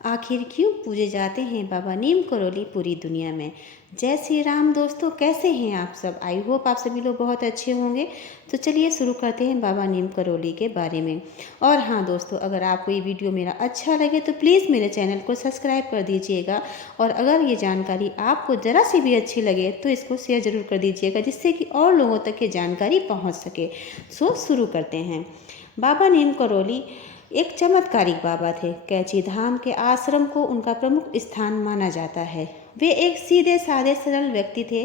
आखिर क्यों पूजे जाते हैं बाबा नीम करोली पूरी दुनिया में। जय श्री राम दोस्तों, कैसे हैं आप सब। आई होप आप सभी लोग बहुत अच्छे होंगे। तो चलिए शुरू करते हैं बाबा नीम करोली के बारे में। और हाँ दोस्तों, अगर आपको ये वीडियो मेरा अच्छा लगे तो प्लीज़ मेरे चैनल को सब्सक्राइब कर दीजिएगा। और अगर ये जानकारी आपको ज़रा सी भी अच्छी लगे तो इसको शेयर ज़रूर कर दीजिएगा, जिससे कि और लोगों तक ये जानकारी पहुँच सके। सो शुरू करते हैं। बाबा नीम करोली एक चमत्कारिक बाबा थे। कैची धाम के आश्रम को उनका प्रमुख स्थान माना जाता है। वे एक सीधे साधे सरल व्यक्ति थे।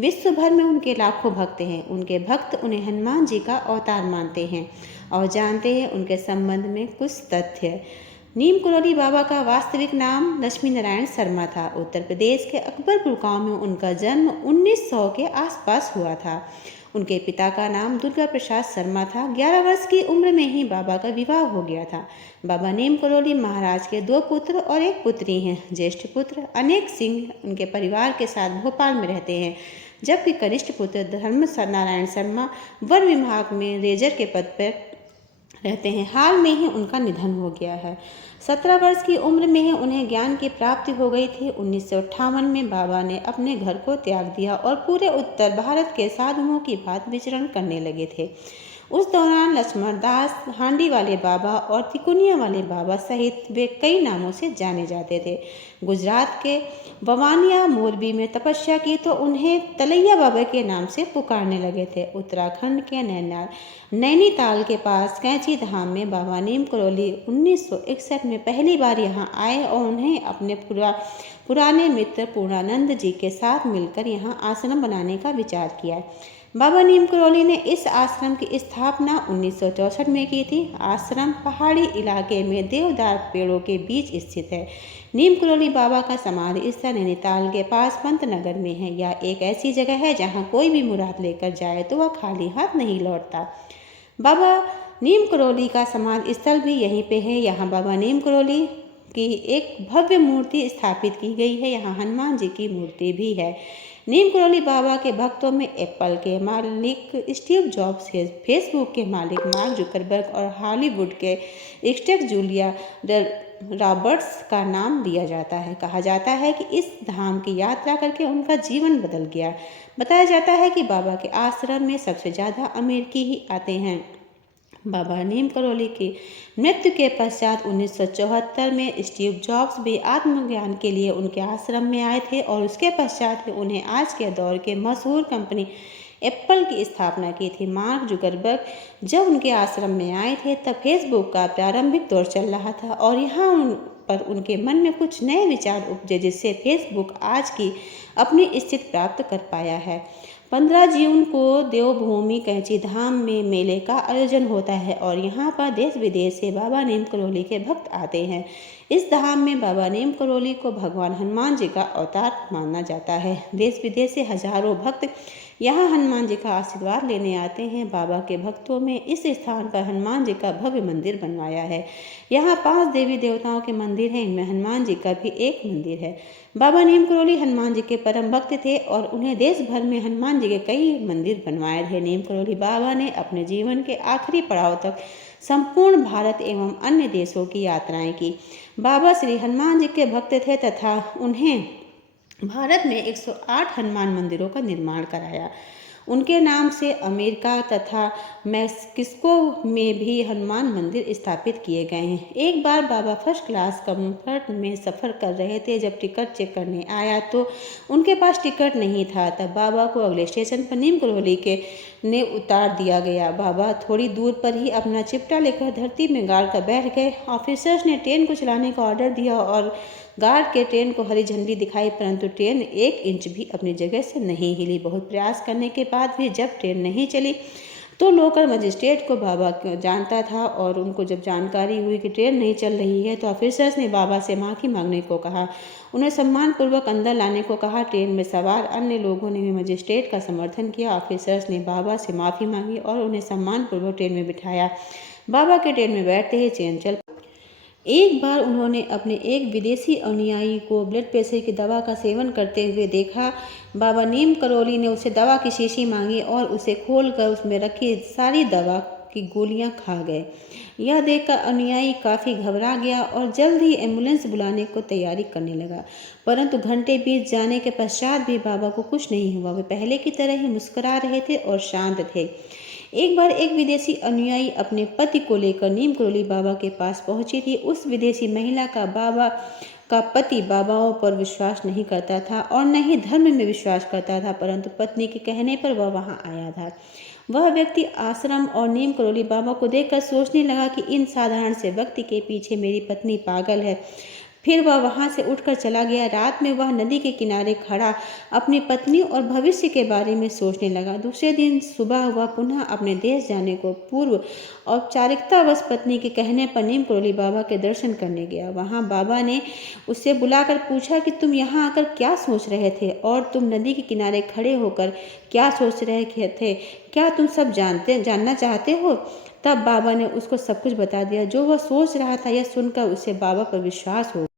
विश्व भर में उनके लाखों भक्त हैं। उनके भक्त उन्हें हनुमान जी का अवतार मानते हैं और जानते हैं उनके संबंध में कुछ तथ्य। नीम करोली बाबा का वास्तविक नाम लक्ष्मी नारायण शर्मा था। उत्तर प्रदेश के अकबरपुर गांव में उनका जन्म 1900 के आसपास हुआ था। उनके पिता का नाम दुर्गा प्रसाद शर्मा था। 11 वर्ष की उम्र में ही बाबा का विवाह हो गया था। बाबा नीम करोली महाराज के 2 पुत्र और 1 पुत्री हैं। ज्येष्ठ पुत्र अनेक सिंह उनके परिवार के साथ भोपाल में रहते हैं, जबकि कनिष्ठ पुत्र धर्म नारायण शर्मा वन विभाग में रेंजर के पद पर रहते हैं। हाल में ही उनका निधन हो गया है। 17 वर्ष की उम्र में ही उन्हें ज्ञान की प्राप्ति हो गई थी। 1958 में बाबा ने अपने घर को त्याग दिया और पूरे उत्तर भारत के साधुओं की भांति विचरण करने लगे थे। उस दौरान लक्ष्मण दास, हांडी वाले बाबा और तिकुनिया वाले बाबा सहित वे कई नामों से जाने जाते थे। गुजरात के बवानिया मोरबी में तपस्या की तो उन्हें तलैया बाबा के नाम से पुकारने लगे थे। उत्तराखंड के नैनीताल के पास कैंची धाम में बाबा नीम करोली 1961 में पहली बार यहाँ आए और उन्हें अपने पुराने मित्र पूर्णानंद जी के साथ मिलकर यहाँ आश्रम बनाने का विचार किया। बाबा नीम करोली ने इस आश्रम की स्थापना 1964 में की थी। आश्रम पहाड़ी इलाके में देवदार पेड़ों के बीच स्थित है। नीम करोली बाबा का समाधि स्थल नैनीताल के पास पंतनगर में है। यह एक ऐसी जगह है जहां कोई भी मुराद लेकर जाए तो वह खाली हाथ नहीं लौटता। बाबा नीम करोली का समाधि स्थल भी यहीं पे है। यहाँ बाबा नीम करोली की एक भव्य मूर्ति स्थापित की गई है। यहाँ हनुमान जी की मूर्ति भी है। नीम करोली बाबा के भक्तों में एप्पल के मालिक स्टीव जॉब्स, फेसबुक के मालिक मार्क जुकरबर्ग और हॉलीवुड के एक्ट्रेस जूलिया रॉबर्ट्स का नाम लिया जाता है। कहा जाता है कि इस धाम की यात्रा करके उनका जीवन बदल गया। बताया जाता है कि बाबा के आश्रम में सबसे ज़्यादा अमेरिकी ही आते हैं। बाबा नीम करोली की मृत्यु के पश्चात 1974 में स्टीव जॉब्स भी आत्मज्ञान के लिए उनके आश्रम में आए थे और उसके पश्चात उन्हें आज के दौर के मशहूर कंपनी एप्पल की स्थापना की थी। मार्क जुकरबर्ग जब उनके आश्रम में आए थे तब फेसबुक का प्रारंभिक दौर चल रहा था और यहाँ पर उनके मन में कुछ नए विचार उपजे, जिससे फेसबुक आज की अपनी स्थिति प्राप्त कर पाया है। 15 जून को देवभूमि कैंची धाम में मेले का आयोजन होता है और यहाँ पर देश विदेश से बाबा नीम करोली के भक्त आते हैं। इस धाम में बाबा नीम करोली को भगवान हनुमान जी का अवतार माना जाता है। देश विदेश से हजारों भक्त यहाँ हनुमान जी का आशीर्वाद लेने आते हैं। बाबा के भक्तों में इस स्थान पर हनुमान जी का भव्य मंदिर बनवाया है। यहाँ 5 देवी देवताओं के मंदिर हैं, इनमें हनुमान जी का भी एक मंदिर है। बाबा नीम करोली हनुमान जी के परम भक्त थे और उन्हें देश भर में हनुमान जी के कई मंदिर बनवाए थे। नीम करोली बाबा ने अपने जीवन के आखिरी पड़ाव तक संपूर्ण भारत एवं अन्य देशों की यात्राएं की। बाबा श्री हनुमान जी के भक्त थे तथा उन्हें भारत में 108 हनुमान मंदिरों का निर्माण कराया। उनके नाम से अमेरिका तथा मैक्सिको में भी हनुमान मंदिर स्थापित किए गए हैं। एक बार बाबा फर्स्ट क्लास कंफर्ट में सफ़र कर रहे थे। जब टिकट चेक करने आया तो उनके पास टिकट नहीं था। तब बाबा को अगले स्टेशन पर नीम करोली के ने उतार दिया गया। बाबा थोड़ी दूर पर ही अपना चिपटा लेकर धरती में गाड़ कर बैठ गए। ऑफिसर्स ने ट्रेन को चलाने का ऑर्डर दिया और गार्ड के ट्रेन को हरी झंडी दिखाई, परंतु ट्रेन 1 इंच भी अपनी जगह से नहीं हिली। बहुत प्रयास करने के बाद भी जब ट्रेन नहीं चली तो लोकल मजिस्ट्रेट को बाबा जानता था और उनको जब जानकारी हुई कि ट्रेन नहीं चल रही है तो ऑफिसर्स ने बाबा से माफ़ी मांगने को कहा। उन्हें सम्मानपूर्वक अंदर लाने को कहा। ट्रेन में सवार अन्य लोगों ने भी मजिस्ट्रेट का समर्थन किया। ऑफिसर्स ने बाबा से माफ़ी मांगी और उन्हें सम्मानपूर्वक ट्रेन में बिठाया। बाबा के ट्रेन में बैठते ही ट्रेन चल। एक बार उन्होंने अपने एक विदेशी अनुयायी को ब्लड प्रेशर की दवा का सेवन करते हुए देखा। बाबा नीम करोली ने उसे दवा की शीशी मांगी और उसे खोलकर उसमें रखी सारी दवा की गोलियां खा गए। यह देखकर अनुयायी काफ़ी घबरा गया और जल्द ही एम्बुलेंस बुलाने को तैयारी करने लगा। परंतु घंटे बीत जाने के पश्चात भी बाबा को कुछ नहीं हुआ। वे पहले की तरह ही मुस्कुरा रहे थे और शांत थे। एक बार एक विदेशी अनुयायी अपने पति को लेकर नीम करोली बाबा के पास पहुंची थी। उस विदेशी महिला का पति बाबाओं पर विश्वास नहीं करता था और न ही धर्म में विश्वास करता था, परंतु पत्नी के कहने पर वह वहां आया था। वह व्यक्ति आश्रम और नीम करोली बाबा को देखकर सोचने लगा कि इन साधारण से व्यक्ति के पीछे मेरी पत्नी पागल है। फिर वह वहां से उठकर चला गया। रात में वह नदी के किनारे खड़ा अपनी पत्नी और भविष्य के बारे में सोचने लगा। दूसरे दिन सुबह वह पुनः अपने देश जाने को पूर्व औपचारिकतावश पत्नी के कहने पर नीम करोली बाबा के दर्शन करने गया। वहां बाबा ने उसे बुलाकर पूछा कि तुम यहाँ आकर क्या सोच रहे थे और तुम नदी के किनारे खड़े होकर क्या सोच रहे थे, क्या तुम सब जानना चाहते हो? तब बाबा ने उसको सब कुछ बता दिया जो वह सोच रहा था। यह सुनकर उसे बाबा पर विश्वास हो